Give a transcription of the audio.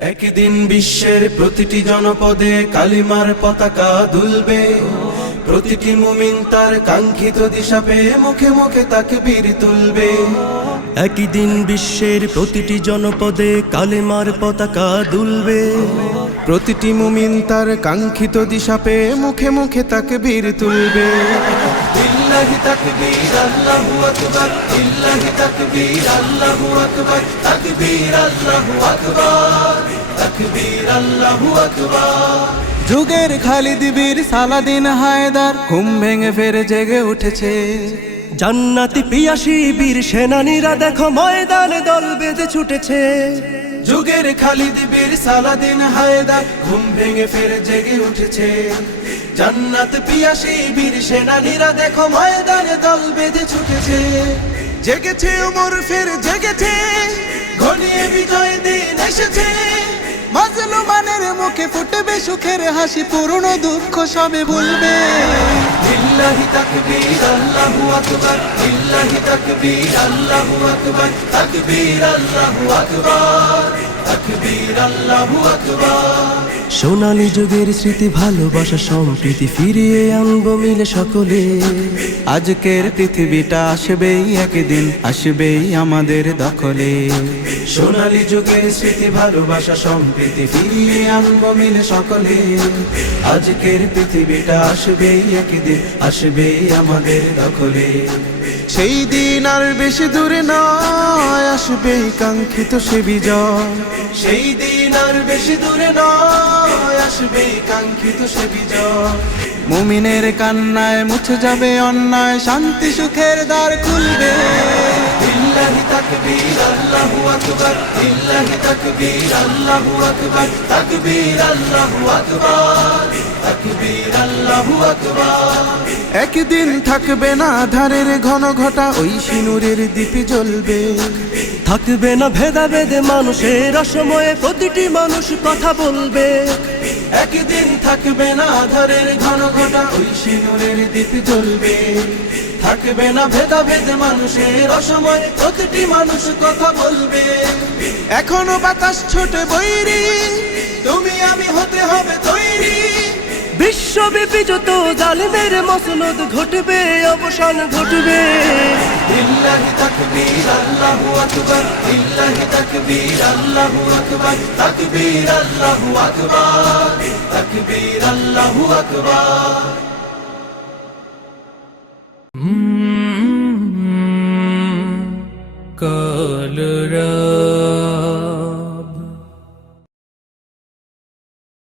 একদিন বিশ্বের প্রতিটি জনপদে কালিমার পতাকা দুলবে। প্রতিটি মুমিন তার কাঙ্ক্ষিত দিশা পেয়ে মুখে মুখে তাকে বীর তুলবে। একই দিন বিশ্বের প্রতিটি জনপদে কালেমার পতাকা দুলবে। প্রতিটি মুমিন তার কাঙ্ক্ষিত দিশা পেয়ে মুখে মুখে তাকে বীর তুলবে। ইল্লাহি তাকবীর, আল্লাহু আকবার। ইল্লাহি তাকবীর, আল্লাহু আকবার। তাকবীর, আল্লাহু আকবার। তাকবীর, আল্লাহু আকবার। যুগের খালিদ বীর সালাদিন হায়দার, ঘুম ভেঙে ফেরে জেগে উঠেছে। জান্নাতি পিয়াসী বীর সেনানীরা দেখো ময়দানে দল বেঁধে ছুটেছে। যুগের খালিদ বীর সালাদিন হায়দার, ঘুম ভেঙে ফের জেগে উঠেছে। জান্নাত পিয়াসী বীর সেনানীরা দেখো ময়দানে দল বেঁধে ছুটেছে। জেগেছে ওমর ফের জেগেছে, ঘনিয়ে বিজয় দিন এসেছে। মাজলুমানের মুখে ফুটবে সুখের হাসি, পুরনো দুঃখ সবে ভুলবে। ইল্লাহি তাকবীর, আল্লাহু আকবার। আকবার তাকবীর, আল্লাহু আকবার। তাকবীর, আল্লাহু আকবার। সোনালী যুগের স্মৃতি ভালোবাসা সম্প্রীতি ফিরিয়ে আনব মিলে সকলে। আজকের পৃথিবীটা আসবেই একদিন আসবেই আমাদের দখলে। সোনালী যুগের স্মৃতি ভালোবাসা সম্প্রীতি ফিরিয়ে আনব মিলে সকলে। আজকের পৃথিবীটা আসবেই একদিন আসবেই আমাদের দখলে। সেই দিন আর বেশি দূরে নয় আসবেই কাঙ্ক্ষিত সে বিজয়। সেই দিন আর বেশি দূরে নয় আসবে কাঙ্ক্ষিত সে বিজয়। মুমিনের কান্নায় মুছে যাবে অন্যায়, শান্তি সুখের দ্বার খুলবে। ইল্লাহি তাকবীর, আল্লাহু আকবার। ইল্লাহি তাকবীর, আল্লাহু আকবার। তাকবীর, আল্লাহু আকবার। একদিন থাকবে না ধারের ঘন ঘটা ওই সিনুরের দ্বীপে জ্বলবে। থাকবে না ভেদাভেদে মানুষের অসময়ে প্রতিটি মানুষ কথা বলবে। একদিন থাকবে না আধারের ঘন ঘটা ওই সিঁদুরের দ্বীপ জ্বলবে। থাকবে না ভেদাভেদ মানুষের অসময় প্রতিটি মানুষ কথা বলবে। এখনও বাতাস ছোটে বৈরি। তুমি আমি হতে হবে তৈরি। যত জালিমের মসনদ ঘটবে অবসান ঘটবে। ইল্লাহি তাকবীর আল্লাহু আকবার। ইল্লাহি তাকবীর আল্লাহু আকবার। তাকবীর আল্লাহু আকবার। তাকবীর আল্লাহু আকবার। কলরা